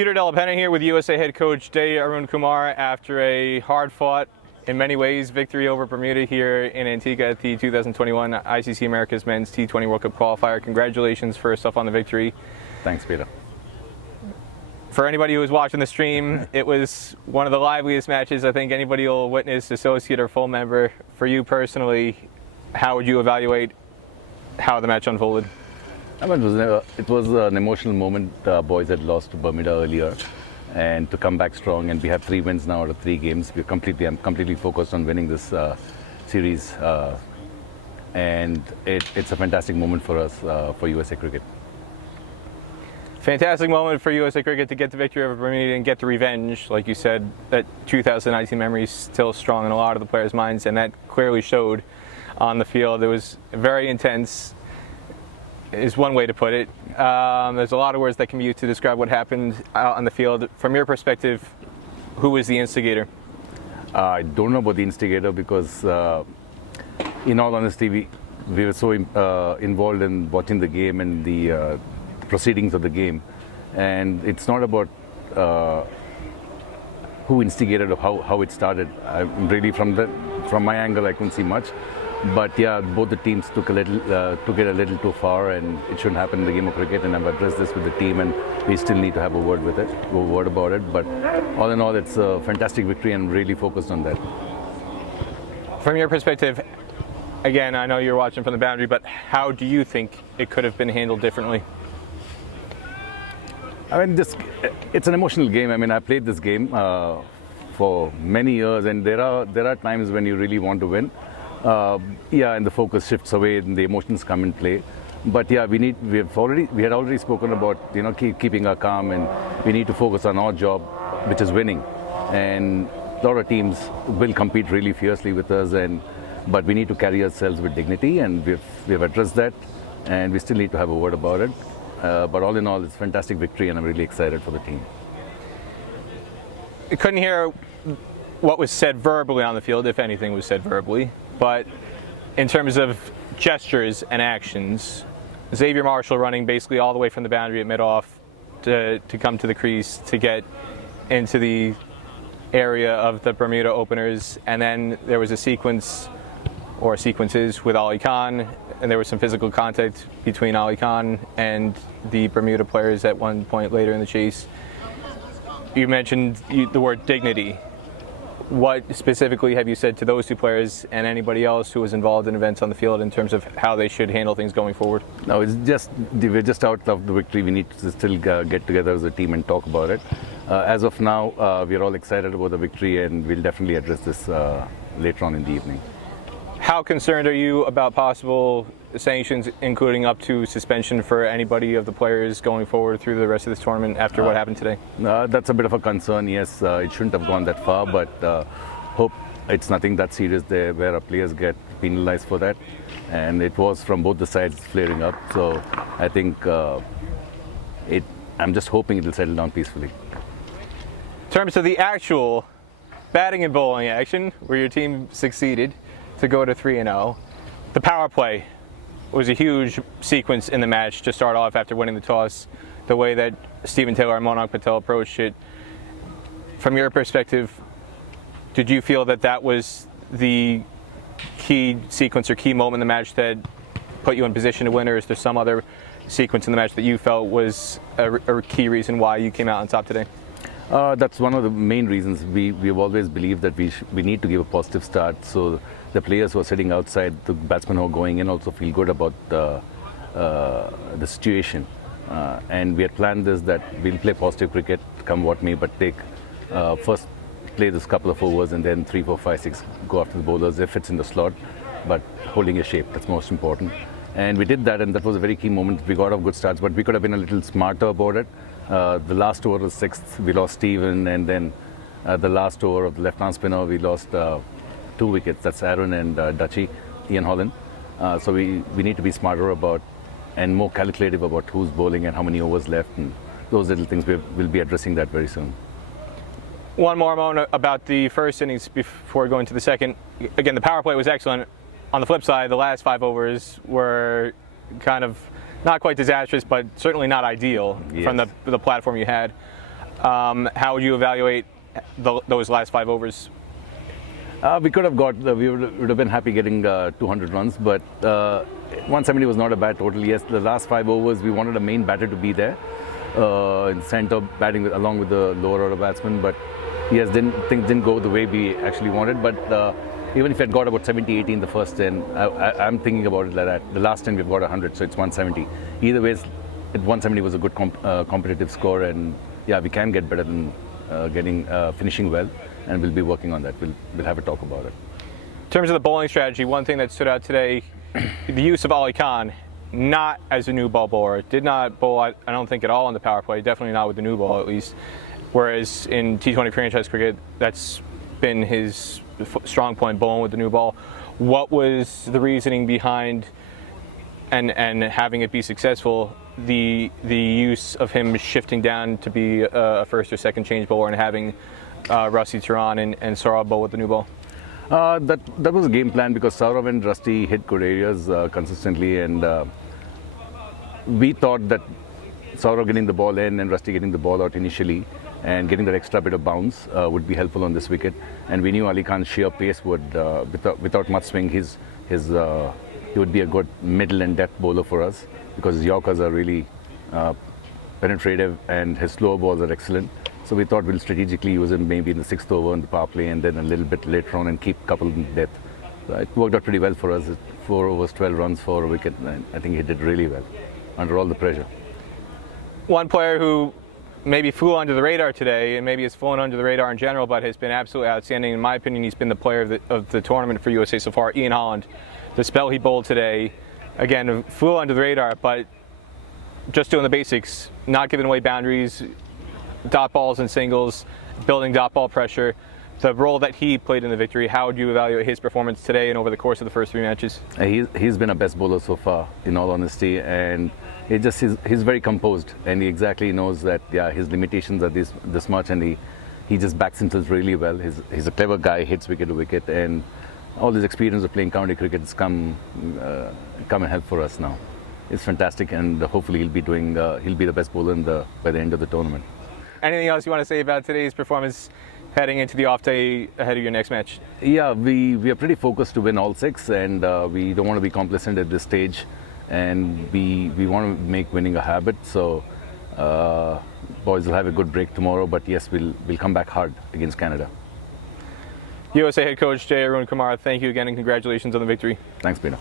Peter Delapenna here with USA head coach J Arunkumar after a hard-fought, in many ways, victory over Bermuda here in Antigua at the 2021 ICC America's Men's T20 World Cup Qualifier. Congratulations first off on the victory. Thanks, Peter. For anybody who was watching the stream, it was one of the liveliest matches I think anybody will witness, associate or full member. For you personally, how would you evaluate how the match unfolded? I mean, it was an emotional moment. Boys had lost to Bermuda earlier, and to come back strong, and we have 3 wins now out of 3 games. I'm completely focused on winning this series, and it's a fantastic moment for us, for USA Cricket. Fantastic moment for USA Cricket to get the victory over Bermuda and get the revenge. Like you said, that 2019 memory is still strong in a lot of the players' minds, and that clearly showed on the field. It was very intense, is one way to put it. There's a lot of words that can be used to describe what happened out on the field. From your perspective, who was the instigator? I don't know about the instigator because, in all honesty, we were so involved in watching the game and the proceedings of the game, and it's not about who instigated or how it started. Really, from my angle, I couldn't see much. But yeah, both the teams took it a little too far, and it shouldn't happen in the game of cricket. And I've addressed this with the team, and we still need to have a word about it. But all in all, it's a fantastic victory, and really focused on that. From your perspective, again, I know you're watching from the boundary, but how do you think it could have been handled differently? I mean, it's an emotional game. I mean, I played this game for many years, and there are times when you really want to win. And the focus shifts away and the emotions come in play. But yeah, we had already spoken about keeping our calm, and we need to focus on our job, which is winning. And a lot of teams will compete really fiercely with us, but we need to carry ourselves with dignity, and we've addressed that, and we still need to have a word about it. But all in all, it's a fantastic victory, and I'm really excited for the team. I couldn't hear what was said verbally on the field, if anything was said verbally. But in terms of gestures and actions, Xavier Marshall running basically all the way from the boundary at mid-off to come to the crease to get into the area of the Bermuda openers, and then there was a sequence or sequences with Ali Khan, and there was some physical contact between Ali Khan and the Bermuda players at one point later in the chase. You mentioned the word dignity. What specifically have you said to those 2 players and anybody else who was involved in events on the field in terms of how they should handle things going forward? No, we're just out of the victory. We need to still get together as a team and talk about it. As of now, we're all excited about the victory, and we'll definitely address this later on in the evening. How concerned are you about possible sanctions, including up to suspension for anybody of the players going forward through the rest of this tournament after what happened today? That's a bit of a concern, yes. It shouldn't have gone that far, but hope it's nothing that serious there where our players get penalized for that. And it was from both the sides flaring up, so I think I'm just hoping it'll settle down peacefully. In terms of the actual batting and bowling action, where your team succeeded to go to 3-0, the power play was a huge sequence in the match to start off after winning the toss. The way that Stephen Taylor and Monarch Patel approached it, from your perspective, did you feel that was the key sequence or key moment in the match that put you in position to win, or is there some other sequence in the match that you felt was a key reason why you came out on top today? That's one of the main reasons. We've always believed that we need to give a positive start, so the players who are sitting outside, the batsmen who are going in, also feel good about the situation. And we had planned this, that we'll play positive cricket, come what may, but first play this couple of overs, and then 3, 4, 5, 6 go after the bowlers if it's in the slot, but holding your shape, that's most important. And we did that, and that was a very key moment. We got off good starts, but we could have been a little smarter about it. The last over was 6th, we lost Steven, and then the last over of the left-arm spinner, we lost 2 wickets. That's Aaron and Dutchy, Iain Holland. So we need to be smarter about and more calculative about who's bowling and how many overs left, and those little things. We'll be addressing that very soon. One more moment about the first innings before going to the second. Again, the power play was excellent. On the flip side, the last 5 overs were kind of not quite disastrous, but certainly not ideal. Yes. From the platform you had. How would you evaluate those last 5 overs? We could have got, we would have been happy getting 200 runs, but 170 was not a bad total. Yes, the last 5 overs, we wanted a main batter to be there in center, batting along with the lower order batsman, but yes, things didn't go the way we actually wanted. But even if we had got about 70, 80 in the first 10, I'm thinking about it like that. The last 10 we've got 100, so it's 170. Either way, 170 was a good competitive score, and yeah, we can get better than finishing well, and we'll be working on that. We'll have a talk about it. In terms of the bowling strategy, one thing that stood out today, the use of Ali Khan, not as a new ball bowler, did not bowl, I don't think, at all on the power play, definitely not with the new ball at least, whereas in T20 franchise cricket, that's been his strong point, bowling with the new ball. What was the reasoning behind and having it be successful, the use of him shifting down to be a first or second change bowler and having Rusty Turan and Saurav bowl with the new ball? That was a game plan because Saurav and Rusty hit good areas consistently, and we thought that Saurav getting the ball in and Rusty getting the ball out initially and getting that extra bit of bounce would be helpful on this wicket. And we knew Ali Khan's sheer pace would, without much swing, he would be a good middle and depth bowler for us because his Yorkers are really penetrative and his slower balls are excellent. So we thought we'll strategically use him maybe in the 6th over in the power play and then a little bit later on and keep a couple in depth. So it worked out pretty well for us. 4 overs, 12 runs for a wicket. And I think he did really well under all the pressure. One player who maybe flew under the radar today, and maybe has flown under the radar in general, but has been absolutely outstanding. In my opinion, he's been the player of the tournament for USA so far, Iain Holland. The spell he bowled today, again, flew under the radar, but just doing the basics, not giving away boundaries, dot balls and singles, building dot ball pressure. The role that he played in the victory, how would you evaluate his performance today and over the course of the first 3 matches? He's been our best bowler so far, in all honesty, and he's very composed, and he exactly knows that his limitations are this much, and he just backs himself really well. He's a clever guy, hits wicket to wicket, and all his experience of playing county cricket has come and help for us now. It's fantastic, and hopefully he'll be the best bowler by the end of the tournament. Anything else you want to say about today's performance heading into the off day ahead of your next match? Yeah, we are pretty focused to win all 6, and we don't want to be complacent at this stage, and we want to make winning a habit. So boys will have a good break tomorrow, but yes, we'll come back hard against Canada. USA head coach J Arunkumar, thank you again and congratulations on the victory. Thanks, Peter.